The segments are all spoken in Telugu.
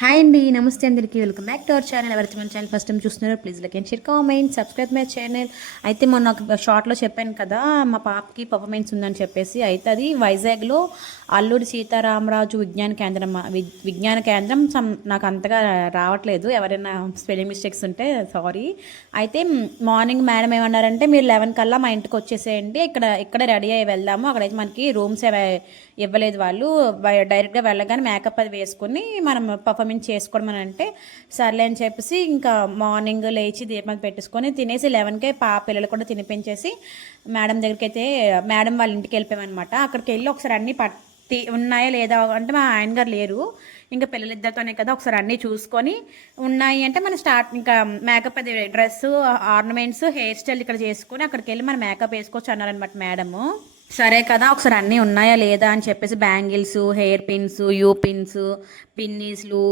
హాయ్ అండి, నమస్తే అందరికీ. Welcome back to our channel. ఎవరైతే మన ఛానల్ ఫస్ట్ టైం చూస్తున్నారో please like and share, comment, subscribe my channel. అయితే మొన్న ఒక షార్ట్లో చెప్పాను కదా, మా పాపకి పర్ఫార్మెన్స్ ఉందని చెప్పేసి. అయితే అది వైజాగ్లో అల్లూరి సీతారామరాజు విజ్ఞాన కేంద్రం నాకు అంతగా రావట్లేదు, ఎవరైనా స్పెల్లింగ్ మిస్టేక్స్ ఉంటే సారీ. అయితే మార్నింగ్ మేడం ఏమన్నారంటే, మీరు 11 కల్లా మా ఇంటికి వచ్చేసేయండి, ఇక్కడ రెడీ అయ్యి వెళ్దాము. అక్కడైతే మనకి రూమ్స్ ఇవ్వలేదు వాళ్ళు, డైరెక్ట్గా వెళ్ళగానే మేకప్ అది వేసుకుని మనం పర్ఫార్మెన్స్ చేసుకోవడం అని అంటే సర్లే అని చెప్పేసి ఇంకా మార్నింగ్ లేచి దీపం పెట్టేసుకొని తినేసి 11కే పిల్లలు కూడా తినిపించేసి మేడం దగ్గరికి అయితే మేడం వాళ్ళ ఇంటికి వెళ్ళిపోయామన్నమాట. అక్కడికి వెళ్ళి ఒకసారి అన్నీ ఉన్నాయా లేదా అంటే మా ఆయన గారు లేరు, ఇంకా పిల్లలిద్దరితోనే కదా, ఒకసారి అన్నీ చూసుకొని ఉన్నాయి అంటే మనం ఇంకా మేకప్ అది డ్రెస్, ఆర్నమెంట్స్, హెయిర్ స్టైల్ ఇక్కడ చేసుకొని అక్కడికి వెళ్ళి మనం మేకప్ వేసుకోవచ్చు అన్నారనమాట మేడము. సరే కదా, ఒకసారి అన్నీ ఉన్నాయా లేదా అని చెప్పేసి bangles, hair pins, U pins, పిన్నీస్లు,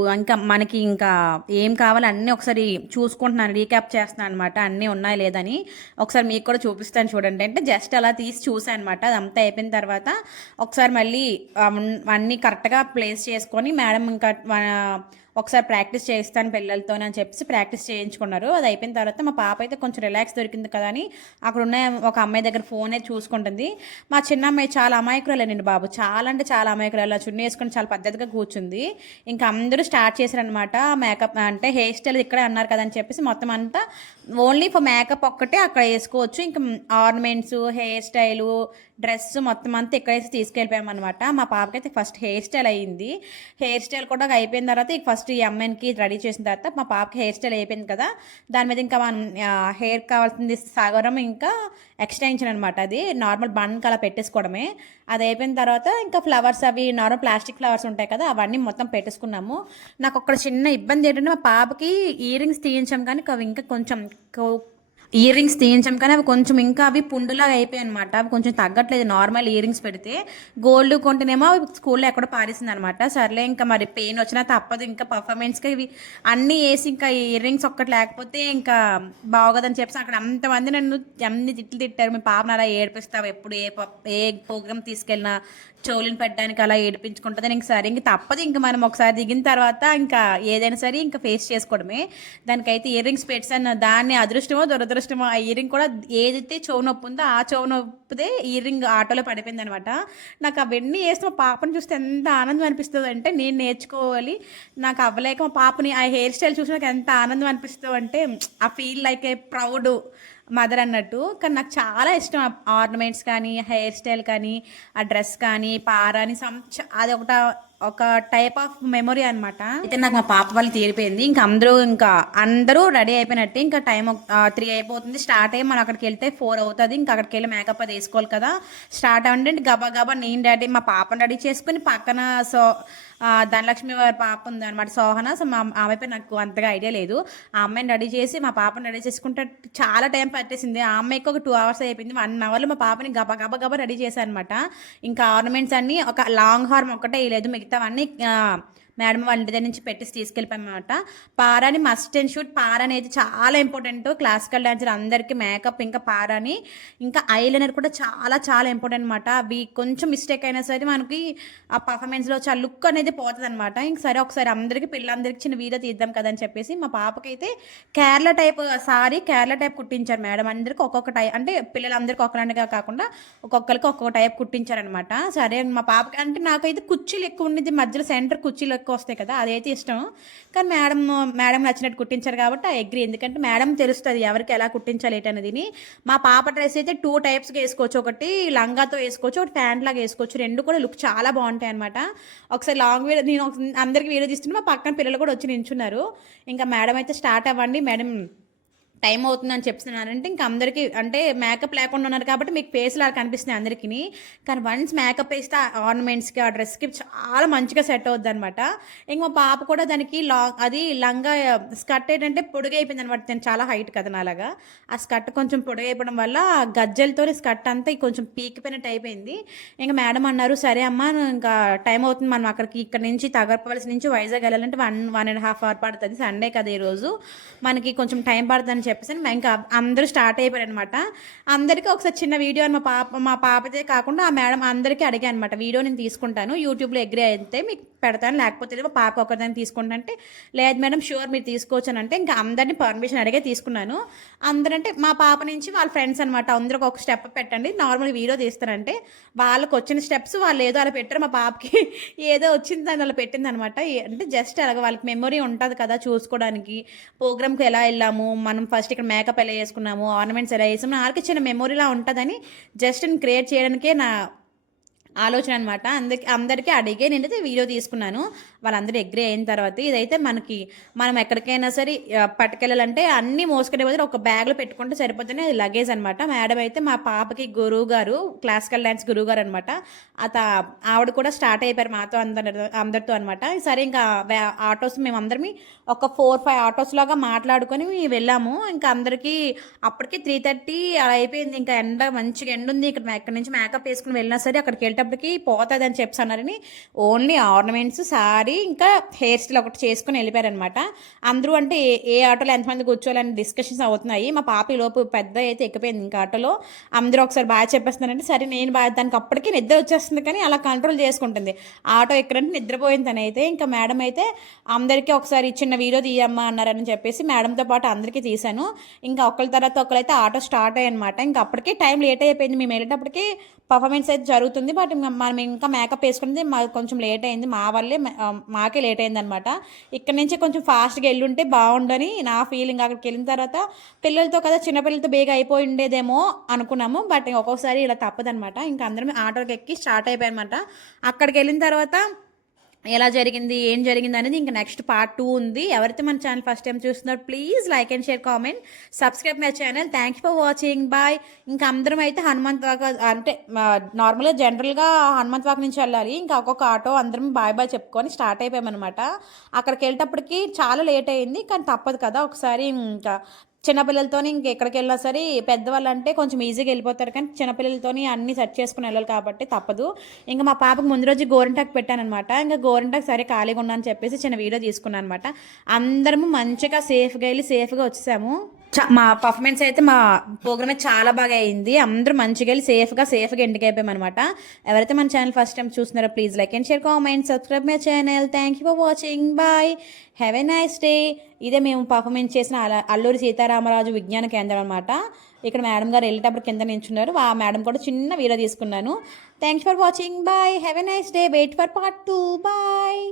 ఇంకా ఏం కావాలి అన్నీ ఒకసారి చూసుకుంటున్నాను, రీక్యాప్ చేస్తున్నాను అనమాట. అన్నీ ఉన్నాయా లేదని ఒకసారి మీకు కూడా చూపిస్తాను చూడండి. అంటే జస్ట్ అలా తీసి చూసాను అనమాట. అదంతా అయిపోయిన తర్వాత ఒకసారి మళ్ళీ అన్నీ కరెక్ట్గా ప్లేస్ చేసుకొని మేడం ఇంకా ఒకసారి ప్రాక్టీస్ చేస్తాను పిల్లలతో అని చెప్పేసి ప్రాక్టీస్ చేయించుకున్నారు. అది అయిపోయిన తర్వాత మా పాప అయితే కొంచెం రిలాక్స్ దొరికింది కదా అని అక్కడ ఉన్న ఒక అమ్మాయి దగ్గర ఫోన్ అయితే చూసుకుంటుంది. మా చిన్న అమ్మాయి చాలా అమాయకురాలేనండి బాబు, చాలా అంటే చాలా అమాయకురాలు. చున్నీ వేసుకొని చాలా పద్ధతిగా కూర్చుంది. ఇంకా అందరూ స్టార్ట్ చేశారనమాట మేకప్, అంటే హెయిర్ స్టైల్ ఇక్కడే అన్నారు కదా అని చెప్పేసి మొత్తం అంతా ఓన్లీ ఫర్ మేకప్ ఒక్కటే అక్కడ వేసుకోవచ్చు. ఇంకా ఆర్నమెంట్స్, హెయిర్ స్టైలు, డ్రెస్ మొత్తం అంతా ఇక్కడేసి తీసుకెళ్ళిపోయామన్నమాట. మా పాపకైతే ఫస్ట్ హెయిర్ స్టైల్ అయ్యింది. హెయిర్ స్టైల్ కూడా అయిపోయిన తర్వాత ఫస్ట్ ఈ అమ్మాయికి రెడీ చేసిన తర్వాత మా పాపకి హెయిర్ స్టైల్ అయిపోయింది కదా, దాని మీద ఇంకా మనం హెయిర్ కావాల్సింది సగరం ఇంకా ఎక్స్టెన్షన్ అనమాట. అది నార్మల్ బన్కి అలా పెట్టేసుకోవడమే. అది అయిపోయిన తర్వాత ఇంకా ఫ్లవర్స్, అవి నార్మల్ ప్లాస్టిక్ ఫ్లవర్స్ ఉంటాయి కదా, అవన్నీ మొత్తం పెట్టేసుకున్నాము. నాకు ఒక్కడ చిన్న ఇబ్బంది ఏంటంటే మా పాపకి ఇయర్ రింగ్స్ తీయించాం కానీ అవి ఇంకా కొంచెం ఇయర్ రింగ్స్ తీయించాం కానీ అవి కొంచెం ఇంకా అవి పుండులాగా అయిపోయాయి అనమాట. అవి కొంచెం తగ్గట్లేదు నార్మల్ ఇయర్ రింగ్స్ పెడితే. గోల్డ్ కొంటేనేమో అవి స్కూల్లో ఎక్కడ పారేసింది అనమాట. సర్లే ఇంకా మరి పెయిన్ వచ్చినా తప్పదు, ఇంకా పర్ఫార్మెన్స్గా ఇవి అన్నీ వేసి ఇంకా ఇయర్ రింగ్స్ ఒక్కటి లేకపోతే ఇంకా బాగోదని చెప్పేసి అక్కడ అంతమంది నన్ను అన్ని తిట్టారు. మీ పాపను అలా ఏడిపిస్తావు, ఎప్పుడు ఏ ప్రోగ్రామ్ తీసుకెళ్ళినా చెవులను పెట్టడానికి అలా ఏడిపించుకుంటుంది. ఇంక సరే ఇంక తప్పదు, ఇంకా మనం ఒకసారి దిగిన తర్వాత ఇంకా ఏదైనా సరే ఇంకా ఫేస్ చేసుకోవడమే. దానికైతే ఇయర్ రింగ్స్ పెట్టాను, దాన్ని అదృష్టమో దురదృష్టమో ఆ ఇయర్ రింగ్ కూడా ఏదైతే చెవు నొప్పి ఉందో ఆ చెవు నొప్పిదే ఇయర్ రింగ్ ఆటోలో పడిపోయింది అనమాట. నాకు అవన్నీ వేస్తే మా పాపను చూస్తే ఎంత ఆనందం అనిపిస్తుంది అంటే, నేను నేర్చుకోవాలి, నాకు అవ్వలేక మా పాపని ఆ హెయిర్ స్టైల్ చూసి నాకు ఎంత ఆనందం అనిపిస్తుంది అంటే, ఆ feel like a proud mother అన్నట్టు. కానీ నాకు చాలా ఇష్టం ఆర్నమెంట్స్ కానీ, హెయిర్ స్టైల్ కానీ, ఆ డ్రెస్ కానీ, పారాని అది ఒక టైప్ ఆఫ్ మెమొరీ అనమాట. అయితే నాకు మా పాప వాళ్ళు తీరిపోయింది. అందరూ రెడీ అయిపోయినట్టే. ఇంకా టైం 3 అయిపోతుంది, స్టార్ట్ అయ్యి మనం అక్కడికి వెళ్తే 4 అవుతుంది. ఇంకా అక్కడికి వెళ్ళి మేకప్ అది వేసుకోవాలి కదా, స్టార్ట్ అవ్వండి. గబా గబా నేను రెడీ, మా పాపను రెడీ చేసుకుని పక్కన ధనలక్ష్మి వారి పాప ఉంది అనమాట, సోహన. సో ఆమె పేరు నాకు అంతగా ఐడియా లేదు. ఆ అమ్మాయిని రెడీ చేసి మా పాపను రెడీ చేసుకుంటే చాలా టైం పట్టేసింది. ఆ అమ్మాయికి ఒక 2 అవర్స్ అయిపోయింది. 1 అవర్లో మా పాపని గబా గబా గబా రెడీ చేశాను అనమాట. ఇంకా ఆర్నమెంట్స్ అన్నీ ఒక లాంగ్ హార్మ్ ఒక్కటే వేయలేదు, మిగతావన్నీ మేడం వాళ్ళ ఇంటి దగ్గర నుంచి పెట్టేసి తీసుకెళ్ళిపోయామన్నమాట. పారాని మస్ట్ అండ్ షూట్. పార అనేది చాలా ఇంపార్టెంట్ క్లాసికల్ డాన్సర్ అందరికీ. మేకప్ ఇంకా పారాని ఇంకా ఐలైనర్ కూడా చాలా చాలా ఇంపార్టెంట్ అనమాట. అవి కొంచెం మిస్టేక్ అయినా సరే మనకి ఆ పర్ఫార్మెన్స్లో చాలా లుక్ అనేది పోతుంది అనమాట. ఇంక సరే ఒకసారి పిల్లలందరికీ చిన్న వీడియో తీద్దాం కదా అని చెప్పేసి మా పాపకైతే కేరళ టైప్ కుట్టించారు మేడం. అందరికీ ఒక్కొక్క టైప్, అంటే పిల్లలందరికీ ఒకలాంటిగా కాకుండా ఒక్కొక్కరికి ఒక్కొక్క టైప్ కుట్టించారనమాట. సరే మా పాపకి అంటే నాకైతే కుర్చీలు ఎక్కువ ఉండేది, మధ్యలో సెంటర్ కుర్చీలు ఎక్కువ వస్తాయి కదా, అదైతే ఇష్టం. కానీ మేడం నచ్చినట్టు కుట్టించారు కాబట్టి ఆ అగ్రి, ఎందుకంటే మేడం తెలుస్తుంది ఎవరికి ఎలా కుట్టించాలి ఏంటనేది. మా పాప డ్రెస్ అయితే 2 టైప్స్గా వేసుకోవచ్చు, ఒకటి లంగాతో వేసుకోవచ్చు, ఒకటి ప్యాంట్ లాగా వేసుకోవచ్చు. 2 కూడా లుక్ చాలా బాగుంటాయి అనమాట. ఒకసారి లాంగ్ వీడియో నేను అందరికి వీడియో తీస్తుంటే మా పక్కన పిల్లలు కూడా వచ్చి నించున్నారు. ఇంకా మేడం అయితే స్టార్ట్ అవ్వండి మేడం, టైం అవుతుందని చెప్తున్నానంటే ఇంకా అందరికీ, అంటే మేకప్ లేకుండా ఉన్నారు కాబట్టి మీకు ఫేస్లో అలా కనిపిస్తున్నాయి అందరికీ. కానీ వన్స్ మేకప్ వేస్తే ఆర్నమెంట్స్కి ఆ డ్రెస్కి చాలా మంచిగా సెట్ అవుద్ది అనమాట. ఇంక మా పాప కూడా దానికి అది లంగా స్కర్ట్ ఏంటంటే పొడుగైపోయింది అనమాట. నేను చాలా హైట్ కదా నాలాగా, ఆ స్కర్ట్ కొంచెం పొడుగైపోవడం వల్ల గజ్జలతో స్కర్ట్ అంతా కొంచెం పీకిపోయినట్టు అయిపోయింది. ఇంకా మేడం అన్నారు, సరే అమ్మ ఇంకా టైం అవుతుంది, మనం ఇక్కడ నుంచి తగరపవలసి నుంచి వైజాగ్ వెళ్ళాలంటే 1.5 అవర్ పడుతుంది. సండే కదా ఈరోజు, మనకి కొంచెం టైం పడుతుందని చెప్పేసి ఇంకా అందరూ స్టార్ట్ అయిపోయారు అనమాట. అందరికీ ఒకసారి చిన్న వీడియో అని మా పాపదే కాకుండా ఆ మేడం అందరికీ అడిగాను అనమాట, వీడియో నేను తీసుకుంటాను, యూట్యూబ్లో అగ్రీ అయితే మీకు పెడతాను, లేకపోతే మా పాప ఒకరిదాన్ని తీసుకుంటే లేదు మేడం షూర్ మీరు తీసుకోవచ్చు అని అంటే ఇంకా అందరినీ పర్మిషన్ అడిగే తీసుకున్నాను. అందరంటే మా పాప నుంచి వాళ్ళ ఫ్రెండ్స్ అనమాట, అందరికి ఒక స్టెప్ పెట్టండి నార్మల్ వీడియో తీస్తారంటే వాళ్ళకి వచ్చిన స్టెప్స్ వాళ్ళు ఏదో అలా పెట్టారు, మా పాపకి ఏదో వచ్చింది అని అలా పెట్టింది అనమాట. అంటే జస్ట్ అలాగ వాళ్ళకి మెమొరీ ఉంటుంది కదా చూసుకోవడానికి, ప్రోగ్రామ్కి ఎలా వెళ్ళాము, మనం ఫస్ట్ ఇక్కడ మేకప్ ఎలా వేసుకున్నాము, ఆర్నమెంట్స్ ఎలా వేసాము, వాళ్ళకి చిన్న మెమొరీలా ఉంటుందని జస్ట్ నేను క్రియేట్ చేయడానికే నా ఆలోచన అనమాట. అందరికీ అడిగే నేనైతే వీడియో తీసుకున్నాను. వాళ్ళందరూ అగ్రీ అయిన తర్వాత ఇదైతే మనం ఎక్కడికైనా సరే పట్టుకెళ్ళాలంటే అన్నీ మోసుకునే బదులు ఒక బ్యాగ్లో పెట్టుకుంటే సరిపోతుంది, అది లగేజ్ అనమాట. మేడం అయితే మా పాపకి గురువు గారు, క్లాసికల్ డ్యాన్స్ గురువు గారు అనమాట, ఆవిడ కూడా స్టార్ట్ అయిపోయారు మాతో అందరితో అనమాట. సరే ఇంకా ఆటోస్ మేమందరం ఒక 4-5 ఆటోస్ లాగా మాట్లాడుకొని వెళ్ళాము. ఇంకా అందరికీ అప్పటికి 3:30 అలా అయిపోయింది. ఇంకా మంచిగా ఎండ ఉంది, ఇక్కడ నుంచి మేకప్ వేసుకుని వెళ్ళినా సరే అక్కడికి వెళ్ళేటప్పటికి పోతుంది అని చెప్పి అన్నారని ఓన్లీ ఆర్నమెంట్స్, సారీ, ఇంకా హెయిర్ స్టైల్ ఒకటి చేసుకుని వెళ్ళిపోయారనమాట. అందరూ అంటే ఏ ఆటోలో ఎంతమంది కూర్చోవాలని డిస్కషన్స్ అవుతున్నాయి. మా పాప లోపు పెద్ద అయితే ఎక్కిపోయింది ఇంకా ఆటోలో. అందరూ ఒకసారి బాగా చెప్పేస్తున్నారంటే సరే నేను బాగా, దానికి అప్పటికి నిద్ర వచ్చేస్తుంది కానీ అలా కంట్రోల్ చేసుకుంటుంది. ఆటో ఎక్కడంటే నిద్రపోయింది తను అయితే. ఇంకా మేడం అయితే అందరికీ ఒకసారి చిన్న వీడియో తీయమ్మా అన్నారని చెప్పేసి మేడంతో పాటు అందరికీ తీశాను. ఇంకా ఒకరి తర్వాత ఒకరైతే ఆటో స్టార్ట్ అయ్యనమాట. ఇంకా అప్పటికే టైం లేట్ అయిపోయింది, మేము వెళ్ళేటప్పటికి పర్ఫార్మెన్స్ అయితే జరుగుతుంది. బట్ మనం ఇంకా మేకప్ వేసుకుంది మాకు కొంచెం లేట్ అయింది, మా వల్లే మాకే లేట్ అయింది అనమాట. ఇక్కడ నుంచి కొంచెం ఫాస్ట్గా వెళ్ళుంటే బాగుండని నా ఫీలింగ్. అక్కడికి వెళ్ళిన తర్వాత పిల్లలతో కదా, చిన్నపిల్లలతో బేగా అయిపోయి ఉండేదేమో అనుకున్నాము. బట్ ఒక్కొక్కసారి ఇలా తప్పదనమాట. ఇంకా అందరం ఆటోకి ఎక్కి స్టార్ట్ అయిపోయాయన్నమాట. అక్కడికి వెళ్ళిన తర్వాత ఎలా జరిగింది, ఏం జరిగింది అనేది ఇంకా నెక్స్ట్ పార్ట్ 2 ఉంది. ఎవరైతే మన ఛానల్ ఫస్ట్ టైం చూస్తున్నారు please like and share, comment, subscribe my channel. Thank you for watching, bye. ఇంకా అందరం అయితే హనుమంత్ వాక్ అంటే నార్మల్గా జనరల్గా హనుమంత్ వాక్ నుంచి వెళ్ళాలి. ఇంకా ఒక్కొక్క ఆటో అందరం బాయ్ బాయ్ చెప్పుకొని స్టార్ట్ అయిపోయామన్నమాట. అక్కడికి వెళ్ళేటప్పటికి చాలా లేట్ అయింది కానీ తప్పదు కదా, ఒకసారి ఇంకా చిన్నపిల్లలతోని ఇంకెక్కడికి వెళ్ళినా సరే పెద్దవాళ్ళు అంటే కొంచెం ఈజీగా వెళ్ళిపోతారు కానీ చిన్నపిల్లలతోని అన్నీ సెట్ చేసుకుని వెళ్ళాలి కాబట్టి తప్పదు. ఇంకా మా పాపకు ముందు రోజు గోరింటాకు పెట్టానమాట. ఇంకా గోరింటాకు సరే ఖాళీగా ఉన్నా అని చెప్పేసి చిన్న వీడియో తీసుకున్నాను అనమాట. అందరము మంచిగా సేఫ్గా వెళ్ళి సేఫ్గా వచ్చేసాము. మా పర్ఫార్మెన్స్ అయితే మా ప్రోగ్రామ్ అయితే చాలా బాగా అయింది. అందరూ మంచిగా వెళ్ళి సేఫ్గా ఇంటికి అయిపోయామన్నమాట. ఎవరైతే మన ఛానల్ ఫస్ట్ టైం చూస్తున్నారో please like and share, comment, subscribe my channel. Thank you for watching, bye, have a nice day. ఇదే మేము పర్ఫార్మెన్స్ చేసిన అల్లూరి సీతారామరాజు విజ్ఞాన కేంద్రం అనమాట. ఇక్కడ మేడం గారు వెళ్ళేటప్పుడు కింద నించున్నారు, ఆ మేడం కూడా చిన్న వీడియో తీసుకున్నాను. Thanks for watching, bye, have a nice day. Wait for part 2, bye.